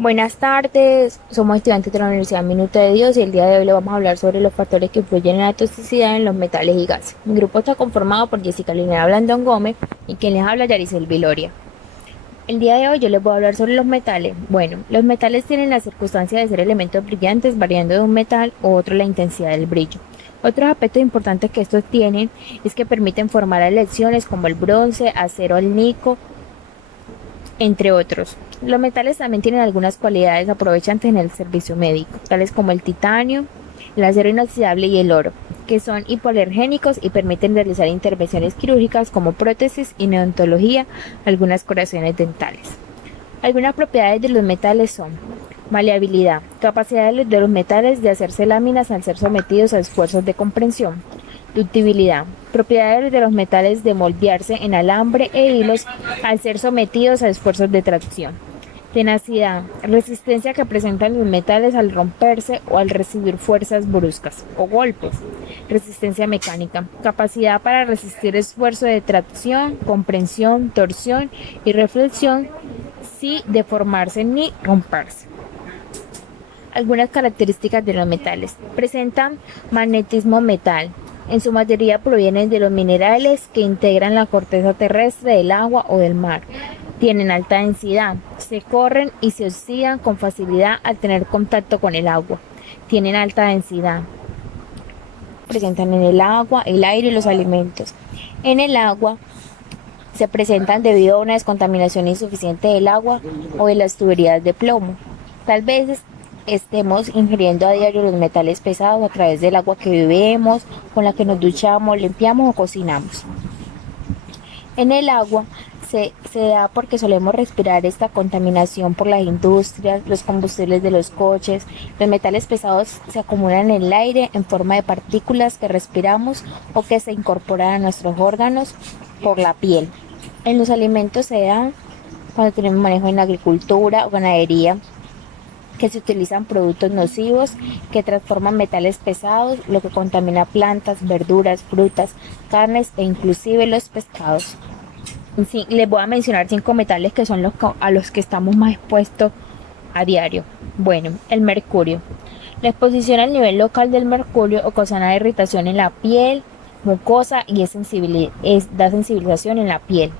Buenas tardes, somos estudiantes de la Universidad Minuto de Dios y el día de hoy le vamos a hablar sobre los factores que influyen en la toxicidad en los metales y gases. Mi grupo está conformado por Jessica Linera Blandón Gómez y quien les habla Yaricel Viloria. El día de hoy yo les voy a hablar sobre los metales. Bueno, los metales tienen la circunstancia de ser elementos brillantes variando de un metal u otro la intensidad del brillo. Otros aspectos importantes que estos tienen es que permiten formar aleaciones como el bronce, acero, el níquel, entre otros. Los metales también tienen algunas cualidades aprovechantes en el servicio médico, tales como el titanio, el acero inoxidable y el oro, que son hipoalergénicos y permiten realizar intervenciones quirúrgicas como prótesis y neontología, algunas curaciones dentales. Algunas propiedades de los metales son maleabilidad, capacidad de los metales de hacerse láminas al ser sometidos a esfuerzos de comprensión. Ductibilidad, propiedades de los metales de moldearse en alambre e hilos al ser sometidos a esfuerzos de tracción. Tenacidad, resistencia que presentan los metales al romperse o al recibir fuerzas bruscas o golpes. Resistencia mecánica, capacidad para resistir esfuerzo de tracción, comprensión, torsión y reflexión sin deformarse ni romperse. Algunas características de los metales. Presentan magnetismo metal. En su mayoría provienen de los minerales que integran la corteza terrestre del agua o del mar. Tienen alta densidad, se corren y se oxidan con facilidad al tener contacto con el agua. Tienen alta densidad. Presentan en el agua, el aire y los alimentos. En el agua se presentan debido a una descontaminación insuficiente del agua o de las tuberías de plomo. Tal vez estemos ingiriendo a diario los metales pesados a través del agua que bebemos, con la que nos duchamos, limpiamos o cocinamos. En el agua se da porque solemos respirar esta contaminación por las industrias, los combustibles de los coches. Los metales pesados se acumulan en el aire en forma de partículas que respiramos o que se incorporan a nuestros órganos por la piel. En los alimentos se da cuando tenemos manejo en la agricultura o ganadería, que se utilizan productos nocivos que transforman metales pesados, lo que contamina plantas, verduras, frutas, carnes e inclusive los pescados. Sí, les voy a mencionar 5 metales que son a los que estamos más expuestos a diario. Bueno, el mercurio. La exposición al nivel local del mercurio ocasiona irritación en la piel, mucosa y da sensibilización en la piel.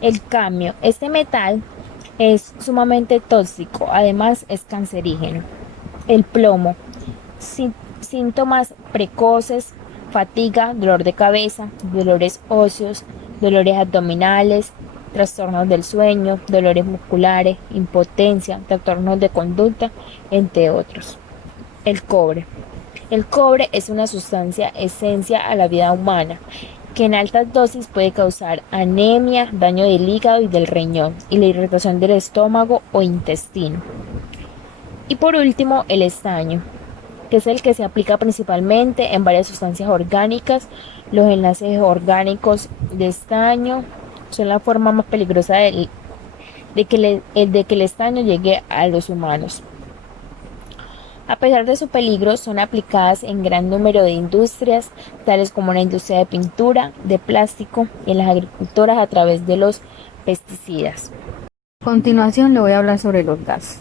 El cadmio. Este metal es sumamente tóxico, además es cancerígeno. El plomo. Síntomas precoces, fatiga, dolor de cabeza, dolores óseos, dolores abdominales, trastornos del sueño, dolores musculares, impotencia, trastornos de conducta, entre otros. El cobre. El cobre es una sustancia esencia a la vida humana que en altas dosis puede causar anemia, daño del hígado y del riñón y la irritación del estómago o intestino. Y por último, el estaño, que es el que se aplica principalmente en varias sustancias orgánicas. Los enlaces orgánicos de estaño son la forma más peligrosa de que el estaño llegue a los humanos. A pesar de su peligro, son aplicadas en gran número de industrias, tales como la industria de pintura, de plástico y en las agricultoras a través de los pesticidas. A continuación le voy a hablar sobre los gases.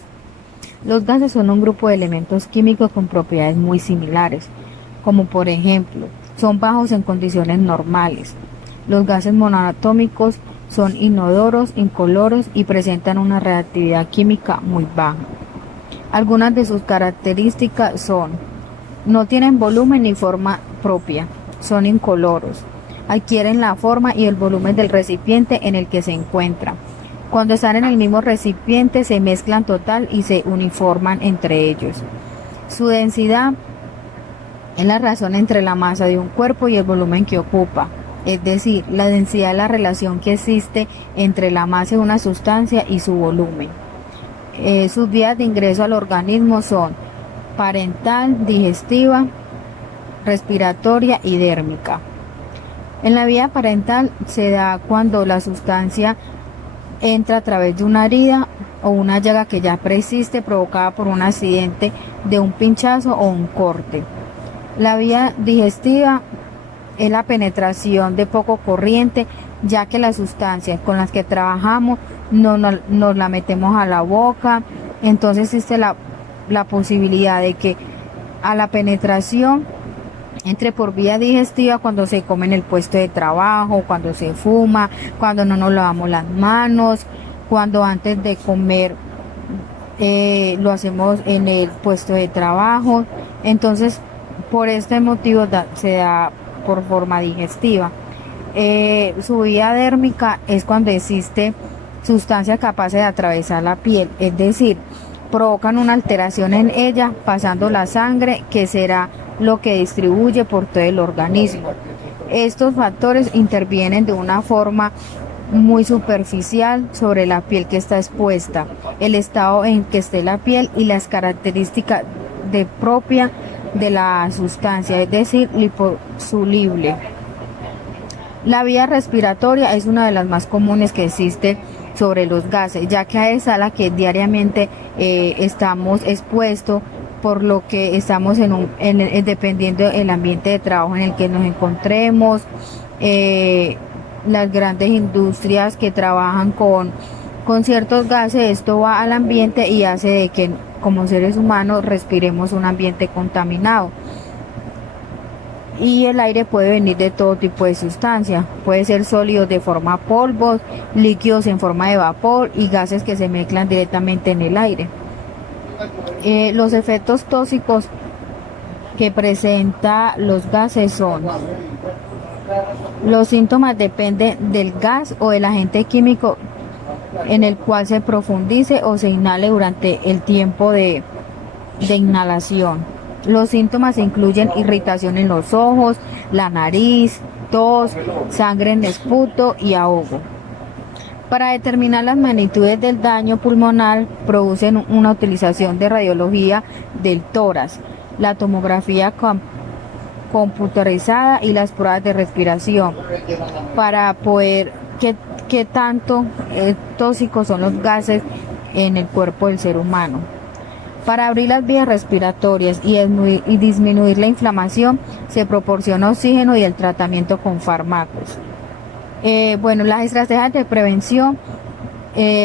Los gases son un grupo de elementos químicos con propiedades muy similares, como por ejemplo, son bajos en condiciones normales. Los gases monoatómicos son inodoros, incoloros y presentan una reactividad química muy baja. Algunas de sus características son: no tienen volumen ni forma propia, son incoloros, adquieren la forma y el volumen del recipiente en el que se encuentran. Cuando están en el mismo recipiente se mezclan total y se uniforman entre ellos. Su densidad es la razón entre la masa de un cuerpo y el volumen que ocupa. Es decir, la densidad es la relación que existe entre la masa de una sustancia y su volumen. Sus vías de ingreso al organismo son parental, digestiva, respiratoria y dérmica. En la vía parental se da cuando la sustancia entra a través de una herida o una llaga que ya preexiste provocada por un accidente de un pinchazo o un corte. La vía digestiva es la penetración de poco corriente, ya que las sustancias con las que trabajamos nos la metemos a la boca Entonces existe la posibilidad de que a la penetración entre por vía digestiva cuando se come en el puesto de trabajo, cuando se fuma, cuando no nos lavamos las manos, cuando antes de comer lo hacemos en el puesto de trabajo. Entonces, por este motivo se da por forma digestiva. Su vía dérmica es cuando existe sustancia capaz de atravesar la piel, es decir, provocan una alteración en ella, pasando la sangre, que será lo que distribuye por todo el organismo. Estos factores intervienen de una forma muy superficial sobre la piel que está expuesta, el estado en que esté la piel y las características propia de la sustancia, es decir, liposoluble. La vía respiratoria es una de las más comunes que existe sobre los gases, ya que es a la que diariamente estamos expuestos, por lo que estamos dependiendo del ambiente de trabajo en el que nos encontremos, las grandes industrias que trabajan con ciertos gases. Esto va al ambiente y hace de que como seres humanos respiremos un ambiente contaminado. Y el aire puede venir de todo tipo de sustancia, puede ser sólidos de forma polvos, líquidos en forma de vapor y gases que se mezclan directamente en el aire. Los efectos tóxicos que presenta los gases son: los síntomas dependen del gas o del agente químico en el cual se profundice o se inhale durante el tiempo de inhalación. Los síntomas incluyen irritación en los ojos, la nariz, tos, sangre en esputo y ahogo. Para determinar las magnitudes del daño pulmonar, producen una utilización de radiología del tórax, la tomografía computarizada y las pruebas de respiración, para poder qué tanto tóxicos son los gases en el cuerpo del ser humano. Para abrir las vías respiratorias y disminuir la inflamación, se proporciona oxígeno y el tratamiento con fármacos. Bueno, las estrategias de prevención,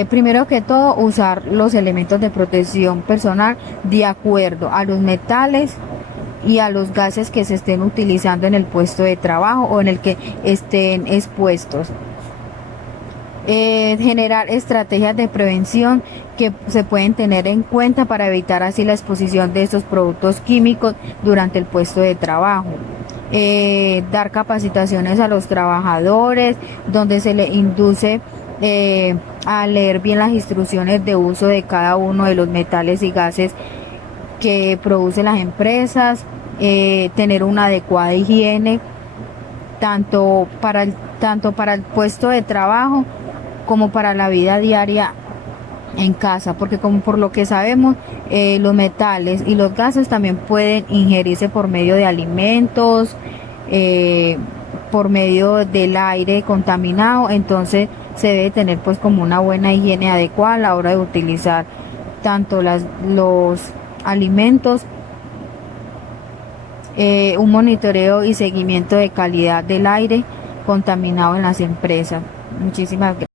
primero que todo, usar los elementos de protección personal de acuerdo a los metales y a los gases que se estén utilizando en el puesto de trabajo o en el que estén expuestos. Generar estrategias de prevención que se pueden tener en cuenta para evitar así la exposición de estos productos químicos durante el puesto de trabajo. Dar capacitaciones a los trabajadores donde se les induce a leer bien las instrucciones de uso de cada uno de los metales y gases que producen las empresas, tener una adecuada higiene tanto para el puesto de trabajo como para la vida diaria en casa, porque como por lo que sabemos, los metales y los gases también pueden ingerirse por medio de alimentos, por medio del aire contaminado. Entonces se debe tener pues como una buena higiene adecuada a la hora de utilizar tanto los alimentos, un monitoreo y seguimiento de calidad del aire contaminado en las empresas. Muchísimas gracias.